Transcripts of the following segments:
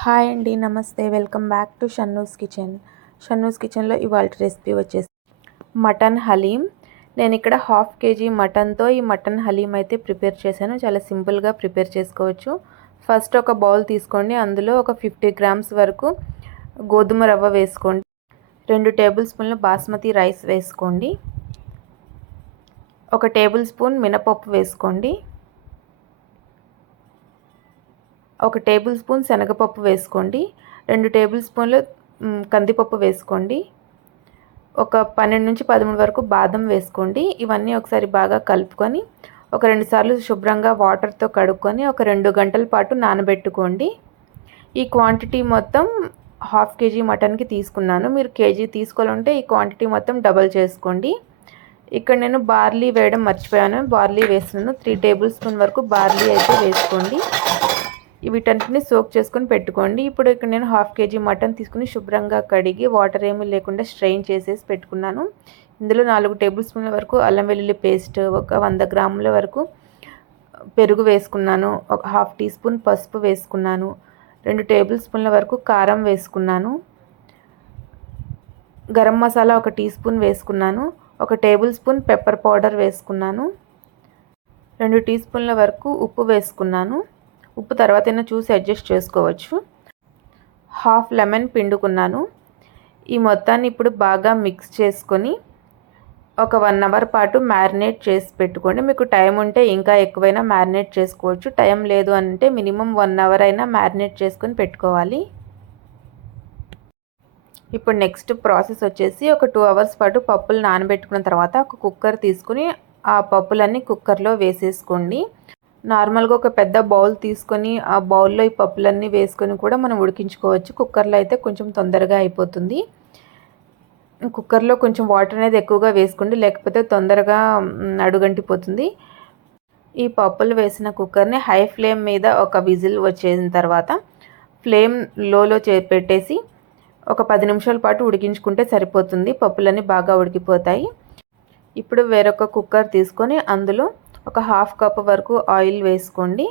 Hi అండి. నమస్తే. Welcome back to Shannu's kitchen. Shannu's కిచెన్‌లో ఇవాల్టి రెసిపీ వచ్చేసి మటన్ హలీం. నేనిక్కడ హాఫ్ కేజీ మటన్‌తో ఈ మటన్ హలీం అయితే ప్రిపేర్ చేశాను. చాలా సింపుల్‌గా ప్రిపేర్ చేసుకోవచ్చు. ఫస్ట్ ఒక బౌల్ తీసుకోండి. అందులో ఒక 50 గ్రామ్స్ వరకు గోధుమ రవ్వ వేసుకోండి. 2 టేబుల్ స్పూన్ల బాస్మతి రైస్ వేసుకోండి. 1 టేబుల్ స్పూన్ మినపప్పు వేసుకోండి. 1 టేబుల్ స్పూన్ శనగపప్పు వేసుకోండి. 2 టేబుల్ స్పూన్లు కందిపప్పు వేసుకోండి. ఒక 12-13 వరకు బాదం వేసుకోండి. ఇవన్నీ ఒకసారి బాగా కలుపుకొని ఒక 2 సార్లు శుభ్రంగా వాటర్తో కడుక్కొని ఒక 2 గంటల పాటు నానబెట్టుకోండి. ఈ క్వాంటిటీ మొత్తం హాఫ్ కేజీ మటన్కి తీసుకున్నాను. మీరు కేజీ తీసుకోవాలంటే ఈ క్వాంటిటీ మొత్తం డబల్ చేసుకోండి. ఇక్కడ నేను బార్లీ వేయడం మర్చిపోయాను. బార్లీ వేస్తున్నాను. 3 టేబుల్ స్పూన్ వరకు బార్లీ అయితే వేసుకోండి. వీటన్నిటిని సోక్ చేసుకొని పెట్టుకోండి. ఇప్పుడు ఇక్కడ నేను హాఫ్ కేజీ మటన్ తీసుకుని శుభ్రంగా కడిగి వాటర్ ఏమీ లేకుండా స్ట్రెయిన్ చేసేసి పెట్టుకున్నాను. ఇందులో 4 టేబుల్ స్పూన్ల వరకు అల్లం వెల్లుల్లి పేస్ట్, ఒక 100 గ్రాముల వరకు పెరుగు వేసుకున్నాను. ఒక హాఫ్ టీ స్పూన్ పసుపు వేసుకున్నాను. 2 టేబుల్ స్పూన్ల వరకు కారం వేసుకున్నాను. గరం మసాలా 1 టీ స్పూన్ వేసుకున్నాను. 1 టేబుల్ స్పూన్ పెప్పర్ పౌడర్ వేసుకున్నాను. 2 టీ స్పూన్ల వరకు ఉప్పు వేసుకున్నాను. ఉప్పు తర్వాతైనా చూసి అడ్జస్ట్ చేసుకోవచ్చు. హాఫ్ లెమన్ పిండుకున్నాను. ఈ మొత్తాన్ని ఇప్పుడు బాగా మిక్స్ చేసుకొని ఒక 1 అవర్ పాటు మ్యారినేట్ చేసి పెట్టుకోండి. మీకు టైం ఉంటే ఇంకా ఎక్కువైనా మ్యారినేట్ చేసుకోవచ్చు. టైం లేదు అంటే మినిమం 1 అవర్ అయినా మ్యారినేట్ చేసుకొని పెట్టుకోవాలి. ఇప్పుడు నెక్స్ట్ ప్రాసెస్ వచ్చేసి ఒక 2 అవర్స్ పాటు పప్పులు నానబెట్టుకున్న తర్వాత ఒక కుక్కర్ తీసుకుని ఆ పప్పులన్నీ కుక్కర్లో వేసేసుకోండి. నార్మల్గా ఒక పెద్ద బౌల్ తీసుకొని ఆ బౌల్లో ఈ పప్పులన్నీ వేసుకొని కూడా మనం ఉడికించుకోవచ్చు. కుక్కర్లో అయితే కొంచెం తొందరగా అయిపోతుంది. కుక్కర్లో కొంచెం వాటర్ అనేది ఎక్కువగా వేసుకోండి, లేకపోతే తొందరగా అడుగంటిపోతుంది. ఈ పప్పులు వేసిన కుక్కర్ని హై ఫ్లేమ్ మీద ఒక విజిల్ వచ్చేసిన తర్వాత ఫ్లేమ్ లోలో పెట్టేసి ఒక 10 నిమిషాల పాటు ఉడికించుకుంటే సరిపోతుంది. పప్పులన్నీ బాగా ఉడికిపోతాయి. ఇప్పుడు వేరొక కుక్కర్ తీసుకొని అందులో ఒక హాఫ్ కప్ వరకు ఆయిల్ వేసుకోండి.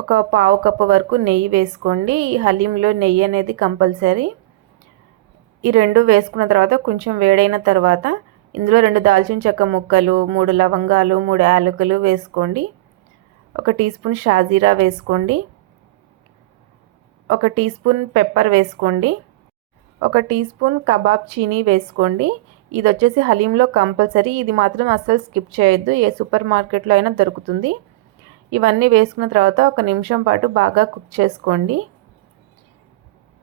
ఒక పావు కప్పు వరకు నెయ్యి వేసుకోండి. ఈ హలీంలో నెయ్యి అనేది కంపల్సరీ. ఈ 2 వేసుకున్న తర్వాత కొంచెం వేడైన తర్వాత ఇందులో 2 దాల్చిన చెక్క ముక్కలు, 3 లవంగాలు, 3 యాలకులు వేసుకోండి. 1 టీ స్పూన్ షాజీరా వేసుకోండి. 1 టీ స్పూన్ పెప్పర్ వేసుకోండి. 1 టీ స్పూన్ కబాబ్ చీనీ వేసుకోండి. ఇది వచ్చేసి హలీంలో కంపల్సరీ. ఇది మాత్రం అస్సలు స్కిప్ చేయొద్దు. ఏ సూపర్ మార్కెట్లో అయినా దొరుకుతుంది. ఇవన్నీ వేసుకున్న తర్వాత 1 నిమిషం పాటు బాగా కుక్ చేసుకోండి.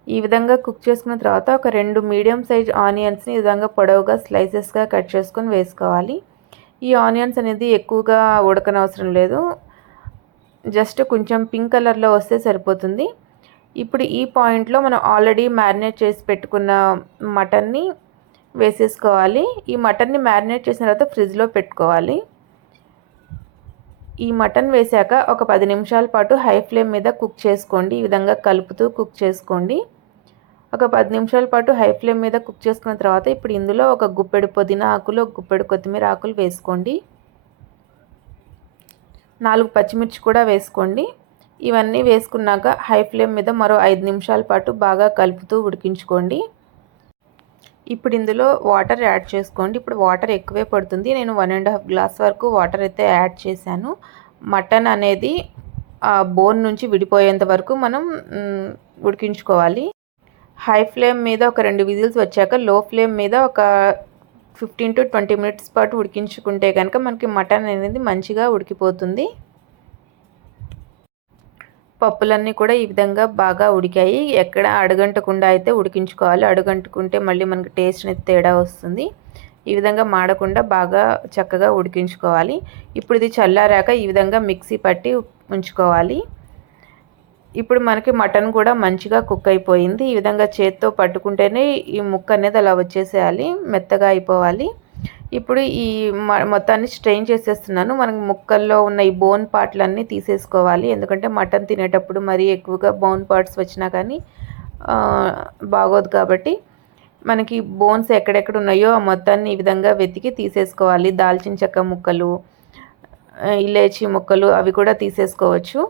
ఈ విధంగా కుక్ చేసుకున్న తర్వాత ఒక 2 మీడియం సైజ్ ఆనియన్స్ని ఈ విధంగా పొడవుగా స్లైసెస్గా కట్ చేసుకొని వేసుకోవాలి. ఈ ఆనియన్స్ అనేది ఎక్కువగా ఉడకనవసరం లేదు. జస్ట్ కొంచెం పింక్ కలర్లో వస్తే సరిపోతుంది. ఇప్పుడు ఈ పాయింట్లో మనం ఆల్రెడీ మ్యారినేట్ చేసి పెట్టుకున్న మటన్ని వేసేసుకోవాలి. ఈ మటన్ని మ్యారినేట్ చేసిన తర్వాత ఫ్రిడ్జ్లో పెట్టుకోవాలి. ఈ మటన్ వేసాక ఒక 10 నిమిషాల పాటు హై ఫ్లేమ్ మీద కుక్ చేసుకోండి. ఈ విధంగా కలుపుతూ కుక్ చేసుకోండి. ఒక 10 నిమిషాల పాటు హై ఫ్లేమ్ మీద కుక్ చేసుకున్న తర్వాత ఇప్పుడు ఇందులో ఒక గుప్పెడు పుదీనా ఆకులు, ఒక గుప్పెడు కొత్తిమీర ఆకులు వేసుకోండి. 4 పచ్చిమిర్చి కూడా వేసుకోండి. ఇవన్నీ వేసుకున్నాక హై ఫ్లేమ్ మీద మరో 5 నిమిషాల పాటు బాగా కలుపుతూ ఉడికించుకోండి. ఇప్పుడు ఇందులో వాటర్ యాడ్ చేసుకోండి. ఇప్పుడు వాటర్ ఎక్కువే పడుతుంది. నేను 1.5 గ్లాస్ వరకు వాటర్ అయితే యాడ్ చేశాను. మటన్ అనేది బోన్ నుంచి విడిపోయేంత వరకు మనం ఉడికించుకోవాలి. హై ఫ్లేమ్ మీద ఒక 2 విజిల్స్ వచ్చాక లో ఫ్లేమ్ మీద ఒక 15-20 మినిట్స్ పాటు ఉడికించుకుంటే కనుక మనకి మటన్ అనేది మంచిగా ఉడికిపోతుంది. పప్పులన్నీ కూడా ఈ విధంగా బాగా ఉడికాయి. ఎక్కడ అడుగంటకుండా అయితే ఉడికించుకోవాలి. అడుగంటుకుంటే మళ్ళీ మనకి టేస్ట్ అనేది తేడా వస్తుంది. ఈ విధంగా మాడకుండా బాగా చక్కగా ఉడికించుకోవాలి. ఇప్పుడు ఇది చల్లారాక ఈ విధంగా మిక్సీ పట్టి ఉంచుకోవాలి. ఇప్పుడు మనకి మటన్ కూడా మంచిగా కుక్ అయిపోయింది. ఈ విధంగా చేత్తో పట్టుకుంటేనే ఈ ముక్క అనేది అలా వచ్చేసేయాలి, మెత్తగా అయిపోవాలి. ఇప్పుడు ఈ మొత్తాన్ని స్ట్రెయిన్ చేసేస్తున్నాను. మనకి ముక్కల్లో ఉన్న ఈ బోన్ పార్ట్లన్నీ తీసేసుకోవాలి. ఎందుకంటే మటన్ తినేటప్పుడు మరీ ఎక్కువగా బోన్ పార్ట్స్ వచ్చినా కానీ బాగోదు. కాబట్టి మనకి బోన్స్ ఎక్కడెక్కడ ఉన్నాయో ఆ మొత్తాన్ని ఈ విధంగా వెతికి తీసేసుకోవాలి. దాల్చిన చెక్క ముక్కలు, ఇలాచీ ముక్కలు అవి కూడా తీసేసుకోవచ్చు.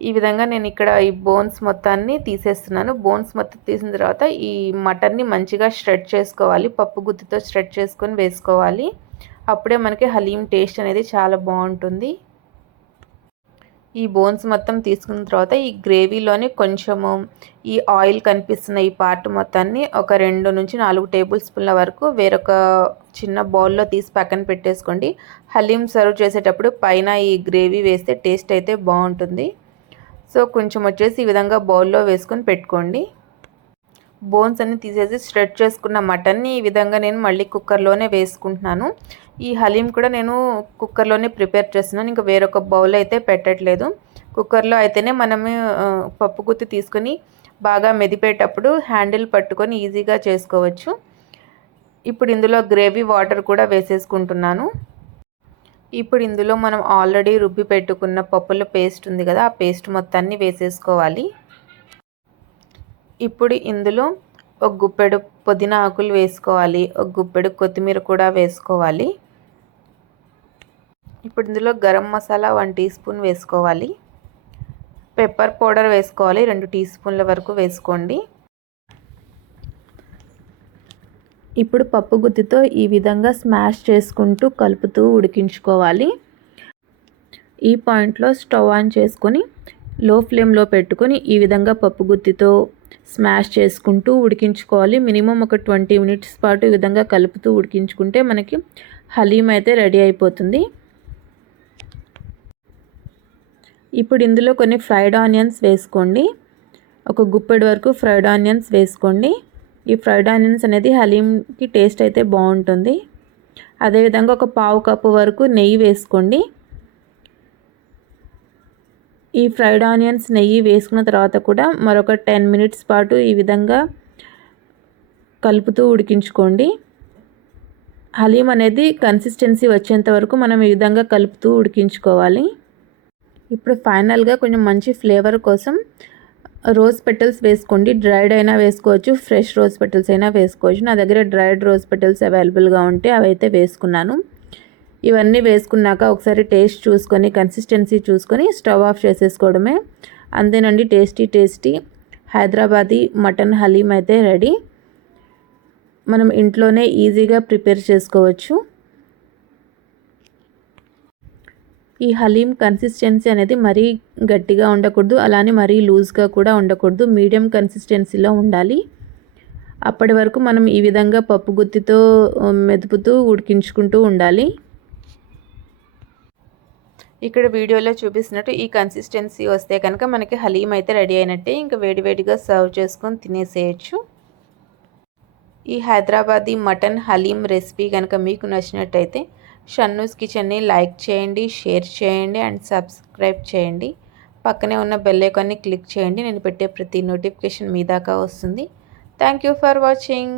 ఈ విధంగా నేను ఇక్కడ ఈ బోన్స్ మొత్తాన్ని తీసేస్తున్నాను. బోన్స్ మొత్తం తీసిన తర్వాత ఈ మటన్ని మంచిగా షెడ్ చేసుకోవాలి. పప్పు గుత్తితో షెడ్ చేసుకొని వేసుకోవాలి. అప్పుడే మనకి హలీం టేస్ట్ అనేది చాలా బాగుంటుంది. ఈ బోన్స్ మొత్తం తీసుకున్న తర్వాత ఈ గ్రేవీలోని కొంచెము ఈ ఆయిల్ కనిపిస్తున్న ఈ పార్ట్ మొత్తాన్ని ఒక 2 నుంచి 4 టేబుల్ స్పూన్ల వరకు వేరొక చిన్న బౌల్లో తీసి పక్కన పెట్టేసుకోండి. హలీం సర్వ్ చేసేటప్పుడు పైన ఈ గ్రేవీ వేస్తే టేస్ట్ అయితే బాగుంటుంది. సో కొంచెం వచ్చేసి ఈ విధంగా బౌల్లో వేసుకొని పెట్టుకోండి. బోన్స్ అన్ని తీసేసి షెడ్ చేసుకున్న మటన్ని ఈ విధంగా నేను మళ్ళీ కుక్కర్లోనే వేసుకుంటున్నాను. ఈ హలీం కూడా నేను కుక్కర్లోనే ప్రిపేర్ చేస్తున్నాను. ఇంకా వేరొక బౌల్ అయితే పెట్టట్లేదు. కుక్కర్లో అయితేనే మనము పప్పు గుత్తి తీసుకొని బాగా మెదిపేటప్పుడు హ్యాండిల్ పట్టుకొని ఈజీగా చేసుకోవచ్చు. ఇప్పుడు ఇందులో గ్రేవీ వాటర్ కూడా వేసేసుకుంటున్నాను. ఇప్పుడు ఇందులో మనం ఆల్రెడీ రుబ్బి పెట్టుకున్న పప్పుల పేస్ట్ ఉంది కదా, ఆ పేస్ట్ మొత్తాన్ని వేసేసుకోవాలి. ఇప్పుడు ఇందులో ఒక గుప్పెడు పుదీనా ఆకులు వేసుకోవాలి. ఒక గుప్పెడు కొత్తిమీర కూడా వేసుకోవాలి. ఇప్పుడు ఇందులో గరం మసాలా 1 టీ స్పూన్ వేసుకోవాలి. పెప్పర్ పౌడర్ వేసుకోవాలి. 2 టీ స్పూన్ల వరకు వేసుకోండి. ఇప్పుడు పప్పు గుత్తితో ఈ విధంగా స్మాష్ చేసుకుంటూ కలుపుతూ ఉడికించుకోవాలి. ఈ పాయింట్లో స్టవ్ ఆన్ చేసుకొని లో ఫ్లేమ్లో పెట్టుకొని ఈ విధంగా పప్పు గుత్తితో స్మాష్ చేసుకుంటూ ఉడికించుకోవాలి. మినిమం ఒక 20 మినిట్స్ పాటు ఈ విధంగా కలుపుతూ ఉడికించుకుంటే మనకి హలీం అయితే రెడీ అయిపోతుంది. ఇప్పుడు ఇందులో కొన్ని ఫ్రైడ్ ఆనియన్స్ వేసుకోండి. ఒక గుప్పెడు వరకు ఫ్రైడ్ ఆనియన్స్ వేసుకోండి. ఈ ఫ్రైడ్ ఆనియన్స్ అనేది హలీంకి టేస్ట్ అయితే బాగుంటుంది. అదేవిధంగా ఒక పావు కప్పు వరకు నెయ్యి వేసుకోండి. ఈ ఫ్రైడ్ ఆనియన్స్ నెయ్యి వేసుకున్న తర్వాత కూడా మరొక 10 మినిట్స్ పాటు ఈ విధంగా కలుపుతూ ఉడికించుకోండి. హలీం అనేది కన్సిస్టెన్సీ వచ్చేంత వరకు మనం ఈ విధంగా కలుపుతూ ఉడికించుకోవాలి. ఇప్పుడు ఫైనల్గా కొంచెం మంచి ఫ్లేవర్ కోసం రోజ్ పెటల్స్ వేసుకోండి. డ్రైడ్ అయినా వేసుకోవచ్చు, ఫ్రెష్ రోజ్ పెటల్స్ అయినా వేసుకోవచ్చు. నా దగ్గర డ్రైడ్ రోజ్ పెటల్స్ అవైలబుల్గా ఉంటే అవైతే వేసుకున్నాను. ఇవన్నీ వేసుకున్నాక ఒకసారి టేస్ట్ చూసుకొని కన్సిస్టెన్సీ చూసుకొని స్టవ్ ఆఫ్ చేసేసుకోవడమే. అంతేనండి, టేస్టీ హైదరాబాదీ మటన్ హలీం అయితే రెడీ. మనం ఇంట్లోనే ఈజీగా ప్రిపేర్ చేసుకోవచ్చు. ఈ హలీం కన్సిస్టెన్సీ అనేది మరీ గట్టిగా ఉండకూడదు, అలానే మరీ లూజ్గా కూడా ఉండకూడదు. మీడియం కన్సిస్టెన్సీలో ఉండాలి. అప్పటి వరకు మనం ఈ విధంగా పప్పు గుత్తితో మెదుపుతూ ఉడికించుకుంటూ ఉండాలి. ఇక్కడ వీడియోలో చూపిస్తున్నట్టు ఈ కన్సిస్టెన్సీ వస్తే కనుక మనకి హలీం అయితే రెడీ అయినట్టే. ఇంకా వేడివేడిగా సర్వ్ చేసుకొని తినేసేయచ్చు. ఈ హైదరాబాదీ మటన్ హలీం రెసిపీ కనుక మీకు నచ్చినట్టయితే షన్నూస్ కిచెన్ని లైక్ చేయండి, షేర్ చేయండి అండ్ సబ్స్క్రైబ్ చేయండి. పక్కనే ఉన్న బెల్ ఐకాన్ని క్లిక్ చేయండి. నేను పెట్టే ప్రతి నోటిఫికేషన్ మీ దాకా వస్తుంది. Thank you for watching.